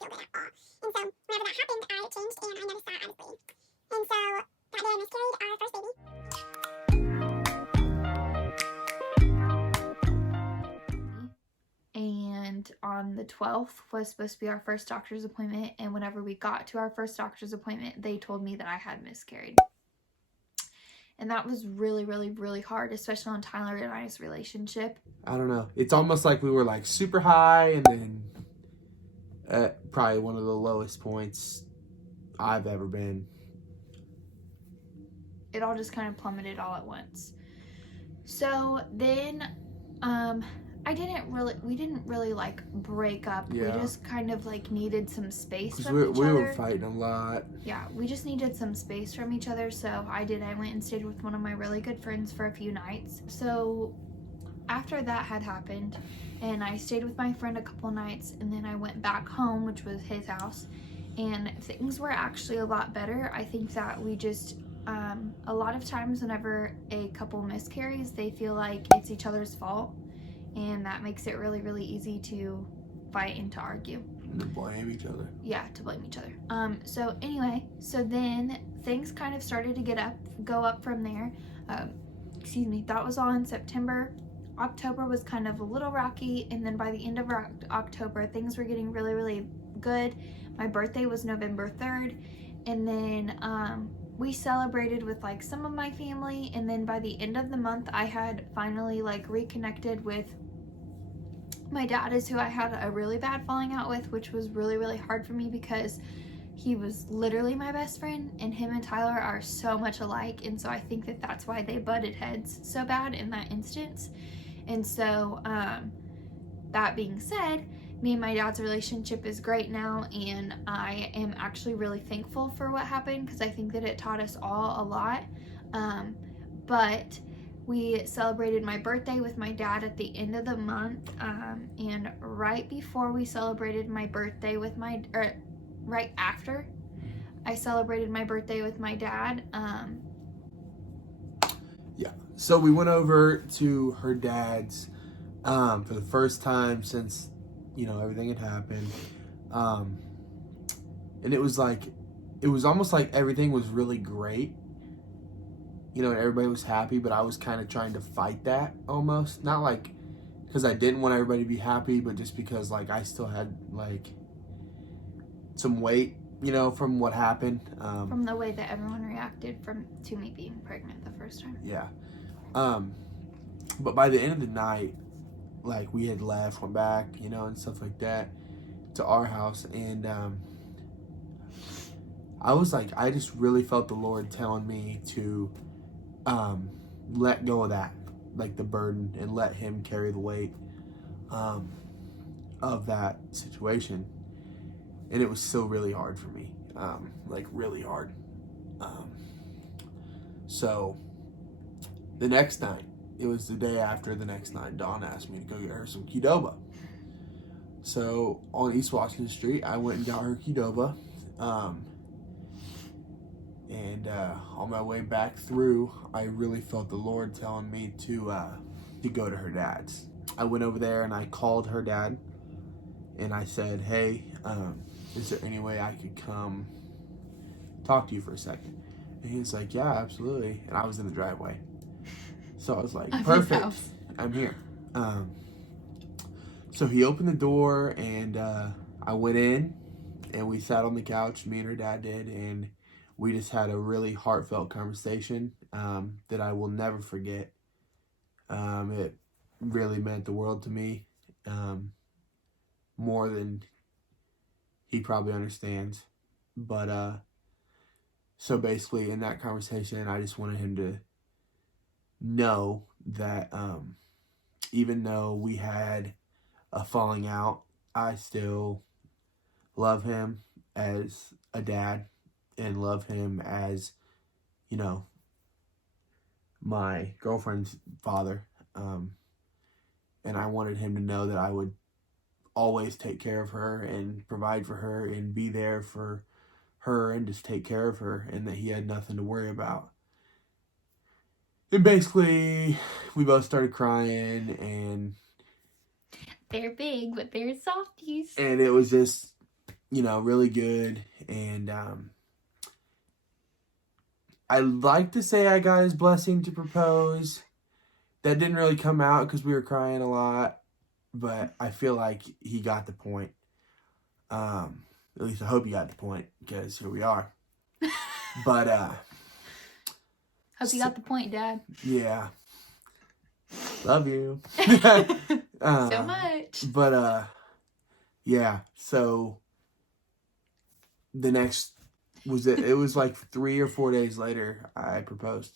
not feel good at all. And so whenever that happened, I changed and I noticed that I was bleeding. And so that day I miscarried our first baby. And on the 12th was supposed to be our first doctor's appointment, and whenever we got to our first doctor's appointment, they told me that I had miscarried. And that was really, really, really hard, especially on Tyler and I's relationship. I don't know. It's almost like we were like super high and then at probably one of the lowest points I've ever been. It all just kind of plummeted all at once. So then we didn't really like break up. Yeah. We just kind of like needed some space from each we other. were fighting a lot. Yeah, we just needed some space from each other. So I went and stayed with one of my really good friends for a few nights. So after that had happened, and I stayed with my friend a couple nights, and then I went back home, which was his house, and things were actually a lot better. I think that we just a lot of times whenever a couple miscarries, they feel like it's each other's fault, and that makes it really, really easy to fight and to argue. To blame each other. Yeah, to blame each other. So anyway, so then things kind of started to go up from there. That was all in September. October was kind of a little rocky, and then by the end of October, things were getting really, really good. My birthday was November 3rd, and then we celebrated with like some of my family, and then by the end of the month, I had finally like reconnected with my dad, is who I had a really bad falling out with, which was really, really hard for me because he was literally my best friend, and him and Tyler are so much alike, and so I think that that's why they butted heads so bad in that instance. And so that being said, me and my dad's relationship is great now, and I am actually really thankful for what happened because I think that it taught us all a lot. But we celebrated my birthday with my dad at the end of the month, and right before we celebrated my birthday with right after I celebrated my birthday with my dad. Yeah, so we went over to her dad's for the first time since, everything had happened. And it was almost like everything was really great. And everybody was happy, but I was kind of trying to fight that almost. Not like because I didn't want everybody to be happy, but just because like I still had like some weight, from what happened. From the way that everyone reacted to me being pregnant the first time. Yeah. But by the end of the night, like we had left, went back, and stuff like that to our house. And I was like, I just really felt the Lord telling me to let go of that, like the burden, and let him carry the weight of that situation. And it was still really hard for me, like really hard. So the next night, it was the day after the next night, Dawn asked me to go get her some Qdoba. So on East Washington Street, I went and got her Qdoba. And on my way back through, I really felt the Lord telling me to go to her dad's. I went over there and I called her dad, and I said, "Hey, is there any way I could come talk to you for a second?" And he was like, "Yeah, absolutely." And I was in the driveway. So I was like, "Perfect, I'm here." So he opened the door, and I went in, and we sat on the couch, me and her dad did, and we just had a really heartfelt conversation that I will never forget. It really meant the world to me, more than he probably understands. But so basically in that conversation, I just wanted him to know that even though we had a falling out, I still love him as a dad and love him as, my girlfriend's father. And I wanted him to know that I would always take care of her and provide for her and be there for her and just take care of her, and that he had nothing to worry about. And basically, we both started crying, and they're big, but they're softies. And it was just, really good. And I'd like to say I got his blessing to propose. That didn't really come out because we were crying a lot, but I feel like he got the point. At least I hope he got the point, because here we are. But Hope you got the point, Dad. yeah, love you So much. But yeah, so the next it was like 3 or 4 days later I proposed.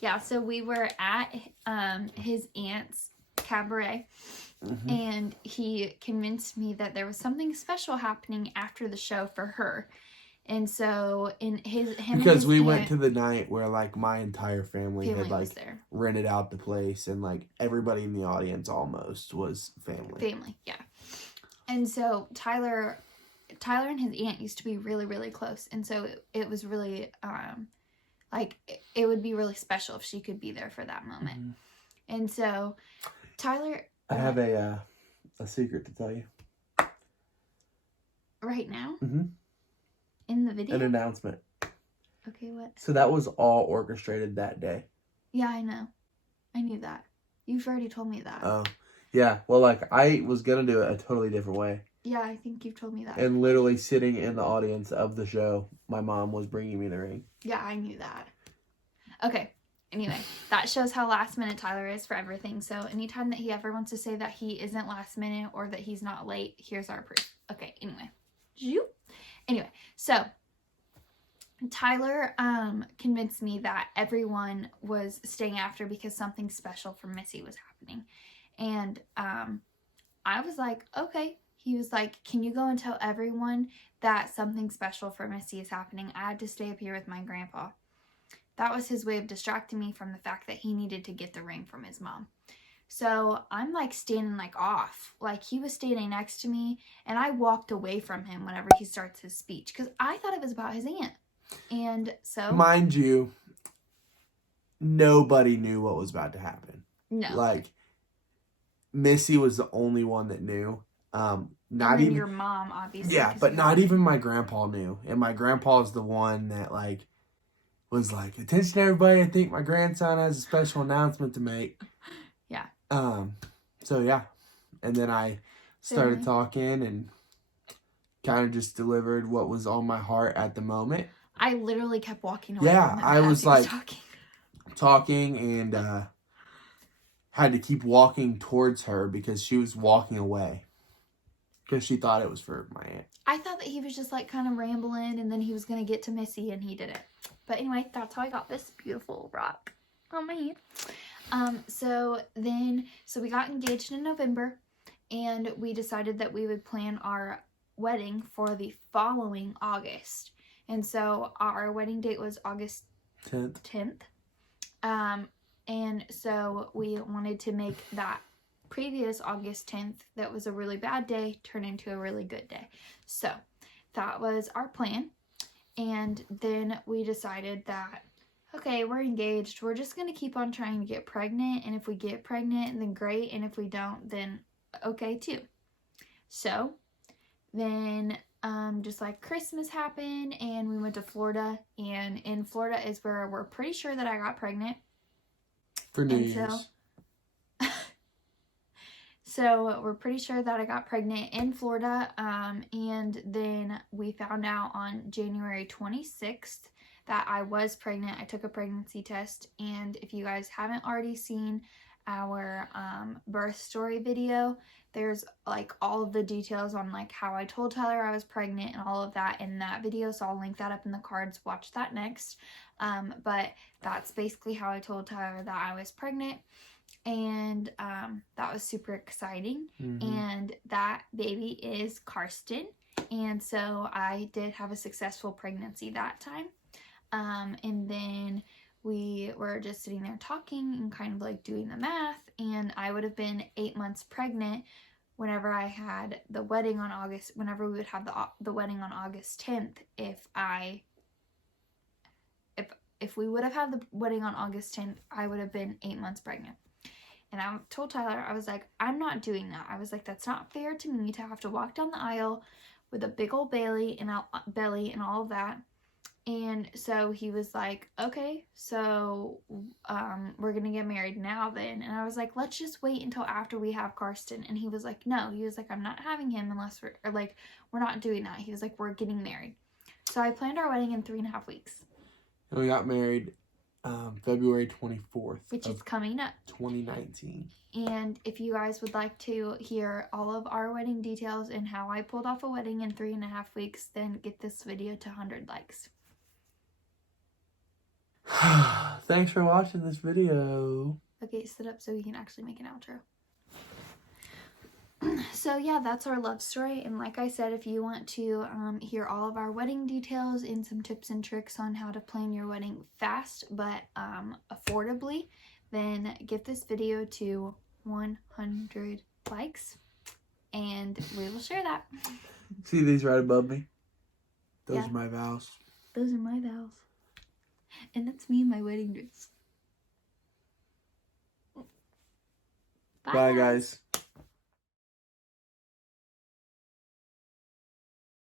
Yeah, so we were at his aunt's cabaret, and he convinced me that there was something special happening after the show for her. And so because we went to the night where like my entire family had like was there. rented out the place, and like everybody in the audience almost was family, yeah. And so Tyler and his aunt used to be really, really close, and so it was really like it would be really special if she could be there for that moment. And so Tyler, I have a secret to tell you right now. In the video? An announcement. Okay, what? So that was all orchestrated that day. Yeah, I know. I knew that. You've already told me that. Oh. Yeah. Well, like, I was going to do it a totally different way. Yeah, I think you've told me that. And literally sitting in the audience of the show, my mom was bringing me the ring. Yeah, I knew that. Okay. Anyway, that shows how last minute Tyler is for everything. So anytime that he ever wants to say that he isn't last minute or that he's not late, here's our proof. Okay, Anyway, so Tyler convinced me that everyone was staying after because something special for Missy was happening. And I was like, okay. He was like, can you go and tell everyone that something special for Missy is happening? I had to stay up here with my grandpa. That was his way of distracting me from the fact that he needed to get the ring from his mom. So I'm like standing like off, like he was standing next to me, and I walked away from him whenever he starts his speech because I thought it was about his aunt. And so, mind you, nobody knew what was about to happen. No, like Missy was the only one that knew. Not even your mom, obviously. Yeah, but not even my grandpa knew, and my grandpa is the one that like was like, attention everybody! I think my grandson has a special announcement to make. Yeah. So yeah, and then I started talking and kind of just delivered what was on my heart at the moment. I literally kept walking away. Yeah, from him I was like talking and had to keep walking towards her because she was walking away because she thought it was for my aunt. I thought that he was just like kind of rambling and then he was going to get to Missy and he didn't. But anyway, that's how I got this beautiful rock on my hand. So we got engaged in November, and we decided that we would plan our wedding for the following August. And so our wedding date was August 10th. And so we wanted to make that previous August 10th, that was a really bad day, turn into a really good day. So that was our plan. And then we decided that, okay, we're engaged. We're just going to keep on trying to get pregnant. And if we get pregnant, then great. And if we don't, then okay too. So then just like Christmas happened and we went to Florida. And in Florida is where we're pretty sure that I got pregnant. For New Year's. So we're pretty sure that I got pregnant in Florida. And then we found out on January 26th that I was pregnant. I took a pregnancy test, and if you guys haven't already seen our birth story video, there's like all of the details on like how I told Tyler I was pregnant and all of that in that video, so I'll link that up in the cards. Watch that next. But that's basically how I told Tyler that I was pregnant, and that was super exciting. And that baby is Karsten, and so I did have a successful pregnancy that time. And then we were just sitting there talking and kind of like doing the math, and I would have been 8 months pregnant whenever I had the wedding on whenever we would have the wedding on August 10th. If we would have had the wedding on August 10th, I would have been 8 months pregnant. And I told Tyler, I was like, I'm not doing that. I was like, that's not fair to me to have to walk down the aisle with a big old belly and all of that. And so he was like, okay, so we're gonna get married now then. And I was like, let's just wait until after we have Karsten. And he was like, no. He was like, I'm not having him unless we're not doing that. He was like, we're getting married. So I planned our wedding in 3.5 weeks. And we got married February 24th. Which is coming up. 2019. And if you guys would like to hear all of our wedding details and how I pulled off a wedding in 3.5 weeks, then get this video to 100 likes. Thanks for watching this video. Okay, sit up so we can actually make an outro. So yeah, that's our love story. And like I said, if you want to hear all of our wedding details and some tips and tricks on how to plan your wedding fast but affordably, then give this video to 100 likes and we will share that. See these right above me? Those Yeah. are my vows. Those are my vows. And that's me in my wedding dress. Bye guys.